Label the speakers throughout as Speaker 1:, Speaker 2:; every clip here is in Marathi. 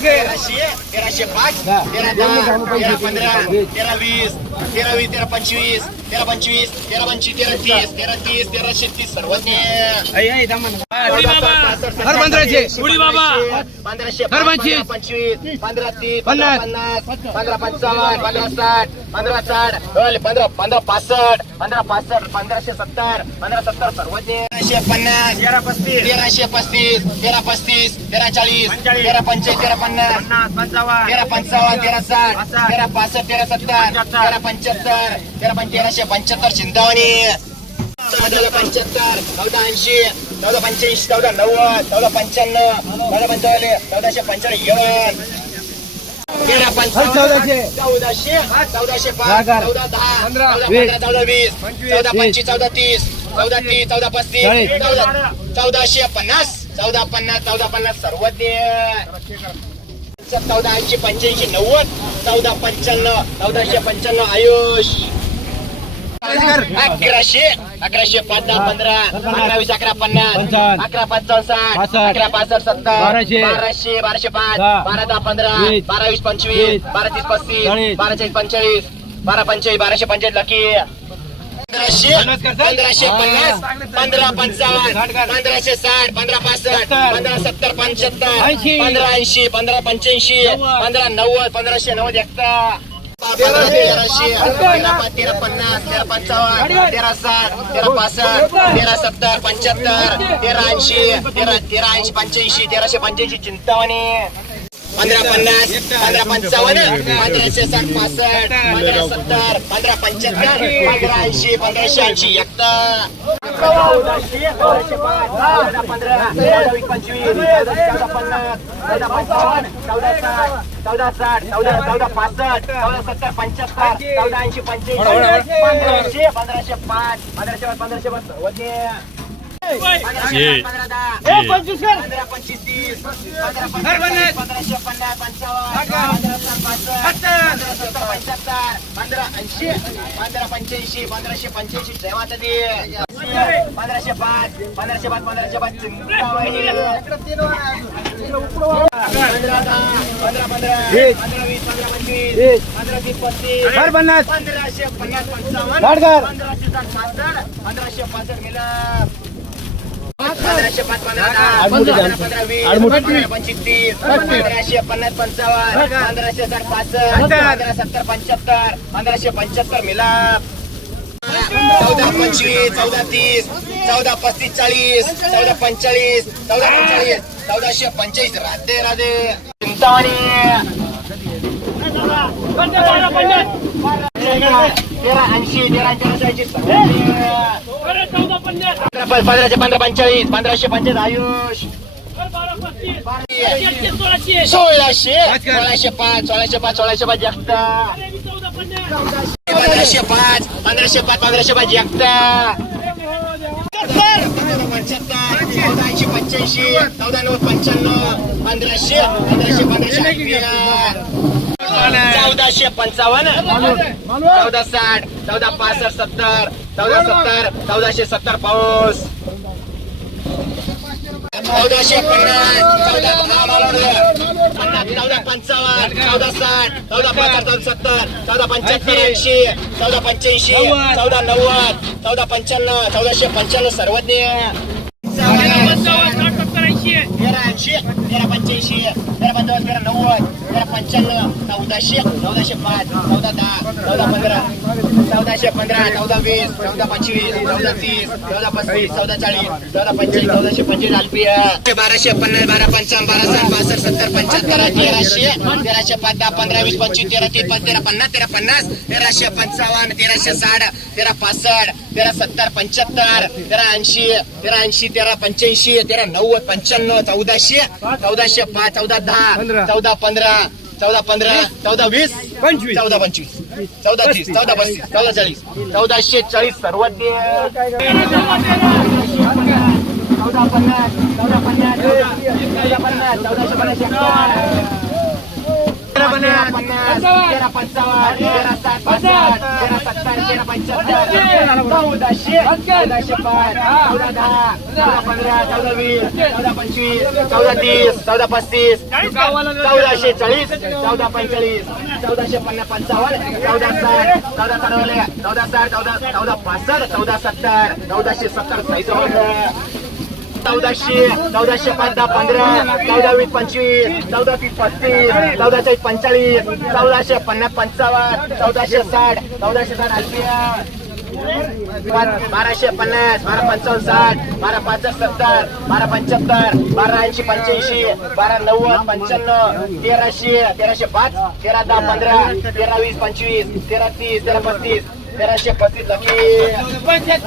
Speaker 1: तेराशे तेराशे पाच तेरा दहा तेरा पंधरा तेरा वीस तेरा वीस तेरा पंचवीस तेरा पंचवीस तेरा पंचवीस तेरा तीस तेरा तीस तेराशे तीस सर्वज्ञ
Speaker 2: हर पंधराशे.
Speaker 1: उडी बाबा. पंधराशे
Speaker 2: हर पंचवीस.
Speaker 1: पंधरा तीस
Speaker 2: पन्नास.
Speaker 1: पन्नास पंधरा पंचावन्न पंधरा साठ पंधरा साठ. पंधरा पंधरा पासष्ट पंधरा पासष्ट पंधराशे सत्तर पंधरा सत्तर सर्वज्ञ तेराशे पन्नास तेरा पस्तीस. तेराशे पस्तीस तेरा पस्तीस तेरा चाळीस तेरा पंचाळीस तेरा पन्नास पंचावन्न. तेरा पंचावन्न तेरा साठ तेरा पासष्ट तेरा सत्तर तेरा पंच्याहत्तर तेरा पण तेराशे पंच्याहत्तर चिंतावणी चौदा पंच्याहत्तर चौदा ऐंशी चौदा पंच्याऐंशी चौदा नव्वद चौदा पंच्याण्णव चौदा पंचावन्न चौदाशे तेरा पंचावन्न
Speaker 2: चौदाशे.
Speaker 1: चौदाशे पाच. चौदा दहा
Speaker 2: पंधरा.
Speaker 1: चौदा
Speaker 2: वीस.
Speaker 1: पंचवीस चौदा तीस चौदा तीस चौदा पस्तीस. चौदा चौदाशे पन्नास चौदा पन्नास चौदा पन्नास सर्वज्ञ चौदा ऐंशी पंच्याऐंशी नव्वद चौदा पंच्याण्णव चौदाशे पंच्याण्णव आयुष अकराशे अकराशे पाच दहा पंधरा अकरा वीस अकरा पन्नास. अकरा साठ
Speaker 2: पासष्ट.
Speaker 1: अकरा पासष्ट सत्तर
Speaker 2: बाराशे.
Speaker 1: बाराशे बाराशे पाच. बारा दहा पंधरा
Speaker 2: वीस.
Speaker 1: बारा वीस पंचवीस
Speaker 2: वीस.
Speaker 1: बारा तीस पस्तीस. बारा चाळीस पंचेचाळीस बारा पंचेचाळीस बाराशे पंचेचाळीस लकी पंधराशे? पंधराशे पन्नास पंधरा पंचावन्न. पंधराशे साठ पंधरा पासष्ट
Speaker 2: सत्तर.
Speaker 1: पंधरा सत्तर पंच्याहत्तर. पंधरा ऐंशी पंधरा पंच्याऐंशी. पंधरा नव्वद पंधराशे नव्वद तेराशे तेरा पन्नास तेरा पंचावन्न तेरा साठ तेरा पासष्ट तेरा सत्तर पंच्याहत्तर तेरा ऐंशी तेरा तेरा ऐंशी पंच्याऐंशी तेराशे पंच्याऐंशी चिंतावणी पंधरा पन्नास पंधरा पंचावन्न पंधराशे साठ पासष्ट पंधरा सत्तर पंधरा पंच्याहत्तर पंधरा ऐंशी पंधराशे ऐंशी चौदा पंधरा पंचवीस पन्नास पंचावन्न चौदा साठ चौदा साठ चौदा चौदा पासष्ट चौदा सत्तर पंच्याहत्तर चौदा ऐंशी पंच्याऐंशी पंधराशे पंधराशे पाच पंधराशे पंधराशे पंचवीस तीस. पंधरा पंचवीस पंधराशे पन्नास पंचावन्न. पंच्याहत्तर. पंधरा ऐंशी. पंधरा पंच्याऐंशी पंधराशे पंच्याऐंशी. जय माता दी पंधराशे पाच. पंधराशे पाच पंधराशे पाच. पंधरा दहा पंधरा पंधरा
Speaker 2: वीस.
Speaker 1: पंधरा वीस पंधरा पंचवीस
Speaker 2: वीस.
Speaker 1: पंधरा पस्तीस
Speaker 2: पन्नास
Speaker 1: पंधराशे पन्नास पंचावन्न. पंधराशे पंधराशे पासष्ट गेलं पंधराशे पाच पंधरा दहा
Speaker 2: आडमुठी
Speaker 1: पंधरा
Speaker 2: घाल.
Speaker 1: पंधरा वीस
Speaker 2: आडमुठी.
Speaker 1: पंधरा पंचवीस तीस पंधराशे पन्नास पंचावन्न पंधराशे साठ पासष्ट पंधरा सत्तर पंच्याहत्तर पंधराशे पंच्याहत्तर मिलाप. चौदा पंचवीस चौदा तीस चौदा पस्तीस चाळीस चौदा पंचेचाळीस चौदा पंचेचाळीस चौदाशे पंचेचाळीस राधे राधे. चिंतामणी. तेरा ऐंशी तेरा तेराशे ऐंशी पंधराशे पंधरा पंचेचाळीस पंधराशे पंचेचाळीस आयुष सोळाशे सोळाशे पाच सोळाशे पाच सोळाशे पाच एकटा पंधराशे पाच पंधराशे पाच पंधराशे पाच एकटा चौदा ऐंशी पंच्याऐंशी चौदा नव्वद पंच्याण्णव पंधराशे पंधराशे पंधराशे चौदाशे पंचावन्न. चौदा साठ चौदा पासष्ट सत्तर चौदा सत्तर चौदाशे सत्तर पाऊस. चौदाशे पन्नास चौदा चौदा पंचावन्न चौदा साठ चौदा पासष्ट चौदा सत्तर चौदा पंच्याहत्तर ऐंशी चौदा पंच्याऐंशी चौदा नव्वद चौदा पंच्याण्णव चौदाशे पंच्याण्णव सर्वज्ञ. तेरा ऐंशी तेरा पंच्याऐंशी तेरा पंचावन्न तेरा नव्वद. पंच्याण्णव चौदाशे चौदाशे पाच चौदा दहा चौदा पंधरा चौदाशे पंधरा चौदा वीस चौदा पंचवीस चौदा तीस चौदा पस्तीस चौदा चाळीस चौदा पंचेचाळीस चौदाशे पंचवीस आलपीया. बाराशे पन्नास बारा पंचावन्न बारा साठ पासष्ट सत्तर पंच्याहत्तर तेराशे तेराशे पाच दहा पंधरा वीस पंचवीस तेरा तीस पाच तेरा पन्नास तेरा पन्नास तेराशे पंचावन्न तेराशे साठ तेरा पासष्ट तेरा सत्तर पंच्याहत्तर तेरा ऐंशी तेरा ऐंशी तेरा पंच्याऐंशी तेरा नव्वद पंच्याण्णव चौदाशे चौदाशे पाच चौदा दहा चौदा पंधरा चौदा पंधरा चौदा वीस.
Speaker 2: पंचवीस.
Speaker 1: चौदा पंचवीस. चौदा तीस. चौदा पस्तीस. चौदा चाळीस. चौदाशे चाळीस. सर्वज्ञ चौदा पन्नास. चौदा पन्नास. चौदा पन्नास. चौदाशे पन्नास. पन्नास तेरा पंचावन्न तेरा साठ पासष्ट तेरा सत्तर तेरा पंच्याहत्तर चौदाशे चौदाशे पाच चौदा दहा चौदा पंधरा चौदा वीस चौदा पंचवीस चौदा तीस चौदा पस्तीस चौदाशे चाळीस चौदा पंचेचाळीस चौदाशे पन्नास पंचावन्न चौदा साठ चौदा चौदा साठ चौदा चौदा पासष्ट चौदा सत्तर चौदाशे सत्तर साईज चौदाशे चौदाशे पाच दहा पंधरा चौदा वीस पंचवीस चौदा तीस पस्तीस चौदा चाळीस पंचेचाळीस चौदाशे पन्नास पंचावन्न चौदाशे साठ चौदाशे साठ अल्पिया बाराशे पन्नास बारा पंचावन्न साठ बारा पासष्ट सत्तर बारा पंच्याहत्तर बारा ऐंशी पंच्याऐंशी बारा नव्वद पंच्याण्णव तेराशे तेराशे पाच तेरा दहा पंधरा तेरा वीस पंचवीस तेरा तीस तेरा पस्तीस तेराशे पस्तीस लकी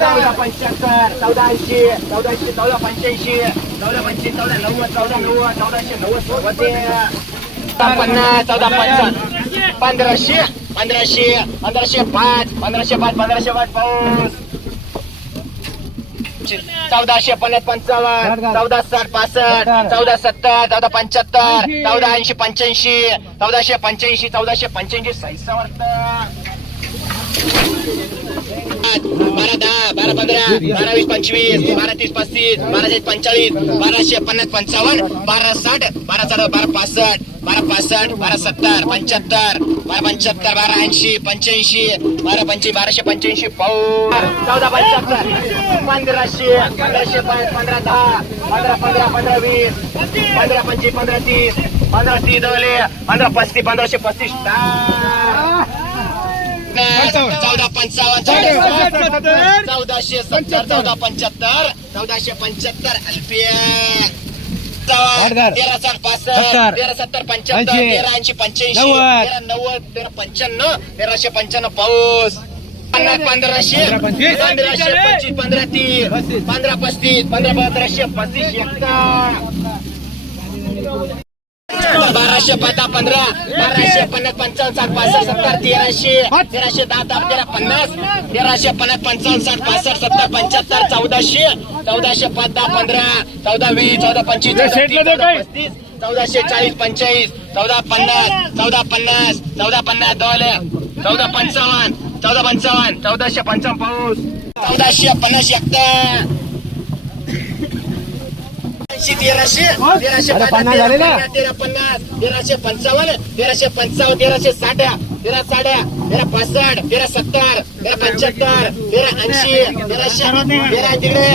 Speaker 1: चौदा पंच्याहत्तर चौदा ऐंशी चौदा पंच्याऐंशी चौदा पंचवीस चौदा नव्वद चौदा नव्वद चौदाशे नव्वद होते चौदा पन्नास चौदा पंचावन्न. पंधराशे पंधराशे पंधराशे पाच पंधराशे पाच पंधराशे पाच पाऊस. चौदाशे पन्नास पंचावन्न चौदा साठ पासष्ट चौदा सत्तर चौदा पंच्याहत्तर चौदा ऐंशी पंच्याऐंशी चौदाशे पंच्याऐंशी चौदाशे पंच्याऐंशी सहाशे वाटतं बारा दहा बारा पंधरा बारा वीस पंचवीस बारा तीस पस्तीस बाराशे पंचाळीस बाराशे पन्नास पंचावन्न बारा साठ बारा साठ बारा पासष्ट बारा पासष्ट बारा सत्तर पंच्याहत्तर बारा पंच्याहत्तर बारा ऐंशी पंच्याऐंशी बारा पंचवीस बाराशे पंच्याऐंशी पाऊस चौदा पंच्याहत्तर पंधराशे पंधराशे पंधरा दहा पंधरा पंधरा पंधरा वीस पंधरा पंचवीस पंधरा तीस पंधरा तीस दोले पंधरा पस्तीस पंधराशे पस्तीस चौदा पंचावन्न. चौदाशे सत्तर. चौदा पंच्याहत्तर चौदाशे पंच्याहत्तर अल्पिया तेरा साठ पासष्ट. तेरा सत्तर पंच्याहत्तर. तेरा ऐंशी पंच्याऐंशी. तेरा नव्वद. तेरा पंच्याण्णव. तेराशे पंच्याण्णव पाऊस. पन्नास पंधराशे. पंधराशे पंचवीस पंधरा तीस. पंधरा पस्तीस. पंधरा पंधराशे पस्तीस बाराशे पंधरा पंधरा. बाराशे पन्नास पंचावन्न साठ पासष्ट सत्तर तेराशे. तेराशे दहा दहा तेरा पन्नास. तेराशे पन्नास पंचावन्न साठ पासष्ट सत्तर पंच्याहत्तर चौदाशे. चौदाशे पाच दहा पंधरा. चौदा वीस चौदा पंचवीस चौदाशे चाळीस पंचेचाळीस. चौदा पन्नास. चौदा पन्नास. चौदा पन्नास दोले चौदा पंचावन्न. चौदा पंचावन्न. चौदाशे पंचावन्न पाऊस. चौदाशे पन्नास एकता ऐंशी तेराशे तेराशे पन्नास तेरा पन्नास तेराशे पंचावन्न तेराशे पंचावन्न तेराशे साठ तेरा साड्या तेरा पासष्ट तेरा सत्तर तेरा पंच्याहत्तर तेरा ऐंशी तेराशे तेरा तिकडे.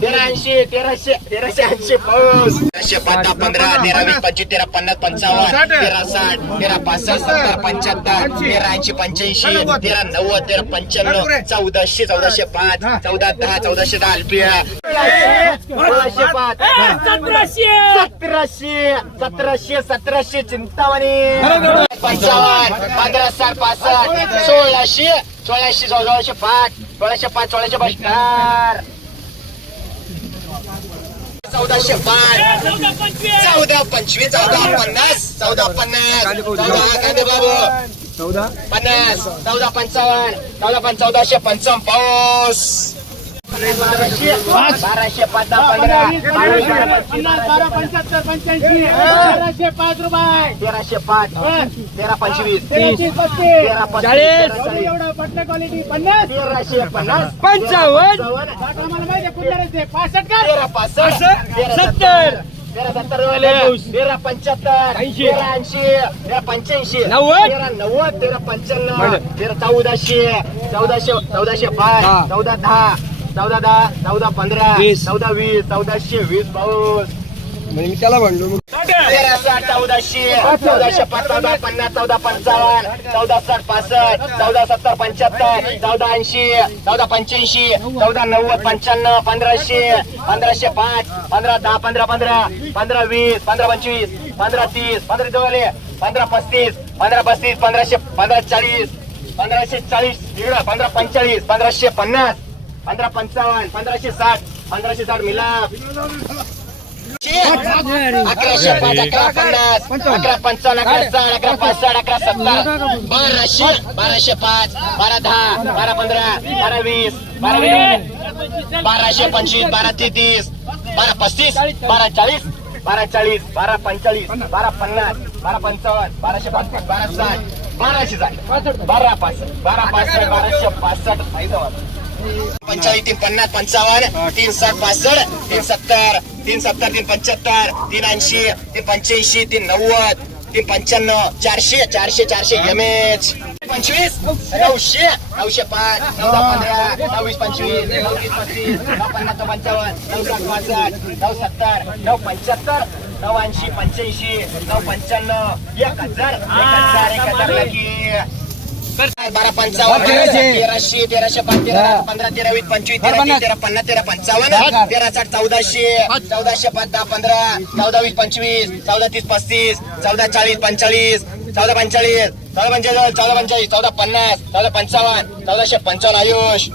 Speaker 1: तेरा ऐंशी तेराशे तेराशे ऐंशी पाऊस. तेराशे पाच पंधरा तेरा वीस पंचवीस तेरा पन्नास पंचावन्न तेरा साठ तेरा पासष्ट सत्तर पंच्याहत्तर तेरा ऐंशी पंच्याऐंशी तेरा नव्वद तेरा पंच्याण्णव चौदाशे चौदाशे पाच चौदा दहा चौदाशे दहा अल्पिया. सोळाशे पाच. सतराशे. सतराशे सतराशे चिंतामणी. पंचावन्न. पंधरा साठ पासष्ट सोळाशे सोळाशे सोळाशे पाच सोळाशे पाच सोळाशे बहात्तर. चौदाशे पाच. चौदा पंचवीस चौदा पन्नास चौदा पन्नास. चौदा कांदे बाबू.
Speaker 2: चौदा.
Speaker 1: पन्नास चौदा पंचावन्न चौदा पण चौदाशे पंचावन्न पाऊस. बाराशे पंधरा.
Speaker 3: बारा पंच्याहत्तर पंच्याऐंशी तेराशे पाच रुपये.
Speaker 1: तेराशे पाच. तेरा पंचवीस.
Speaker 3: तेराशे पस्तीस. एवढं पटलं क्वालिटी पन्नास.
Speaker 1: तेराशे पन्नास.
Speaker 2: पंचावन्न.
Speaker 3: आम्हाला माहिती कुठल्या पासष्ट का?
Speaker 1: तेरा पासष्ट. तेरा सत्तर. तेरा सत्तर तेरा पंच्याहत्तर. तेरा ऐंशी. तेरा पंच्याऐंशी.
Speaker 2: नव्वद.
Speaker 1: तेरा नव्वद. तेरा पंच्याण्णव. तेरा चौदाशे. चौदाशे चौदाशे पाच. चौदा दहा. चौदा दहा चौदा पंधरा
Speaker 2: वीस.
Speaker 1: चौदा वीस चौदाशे वीस पाऊस
Speaker 2: म्हणजे मी त्याला म्हणलो
Speaker 1: चौदाशे चौदाशे चौदा पन्नास चौदा पंचावन्न चौदा साठ पासष्ट चौदा सत्तर पंच्याहत्तर चौदा ऐंशी चौदा पंच्याऐंशी चौदा नव्वद पंच्याण्णव पंधराशे पंधराशे पाच पंधरा दहा पंधरा पंधरा पंधरा वीस पंधरा पंचवीस पंधरा तीस पंधरा दोले पंधरा पस्तीस पंधरा पस्तीस पंधराशे पंधरा चाळीस पंधराशे चाळीस पंधरा पंचेचाळीस पंधराशे पन्नास पंधरा पंचावन्न पंधराशे साठ पंधराशे साठ मिलाप. अकराशे पाच अकरा पन्नास अकरा पंचावन्न अकरा साठ अकरा पाच साठ अकरा सत्तर. बाराशे बाराशे पाच बारा दहा बारा पंधरा बारा वीस बारा वीस बाराशे पंचवीस बारा तेहतीस बारा पस्तीस बारा चाळीस बारा चाळीस बारा पंचाळीस बारा पन्नास बारा पंचावन्न बाराशे पाच बारा साठ बाराशे साठ बारा पासष्ट बारा पासष्ट बाराशे पासष्ट पंचाळीस तीन पन्नास पंचावन्न तीन साठ पासष्ट तीन सत्तर तीन सत्तर तीन पंच्याहत्तर तीन ऐंशी तीन पंच्याऐंशी तीन नव्वद तीन पंच्याण्णव चारशे चारशे चारशे एम एच पंचवीस नऊशे नऊशे पाच नऊ पंधरा नऊ वीस पंचवीस नऊ तीस पस्तीस नऊ पन्नास पंचावन्न नऊ साठ पासष्ट नऊ सत्तर नऊ पंच्याहत्तर नऊ ऐंशी पंच्याऐंशी नऊ पंच्याण्णव एक हजार एक हजार एक हजार बारा पंचावन्न तेराशे. तेराशे पंधरा तेरा वीस पंचवीस तेरा तेरा पन्नास तेरा पंचावन्न तेरा साठ चौदाशे चौदाशे दहा पंधरा चौदा वीस पंचवीस चौदा तीस पस्तीस चौदा चाळीस पंचाळीस चौदा पंचाळीस चौदा पंचेचाळीस चौदा पंचाळीस चौदा पन्नास चौदा पंचावन्न चौदाशे पंचावन्न आयुष.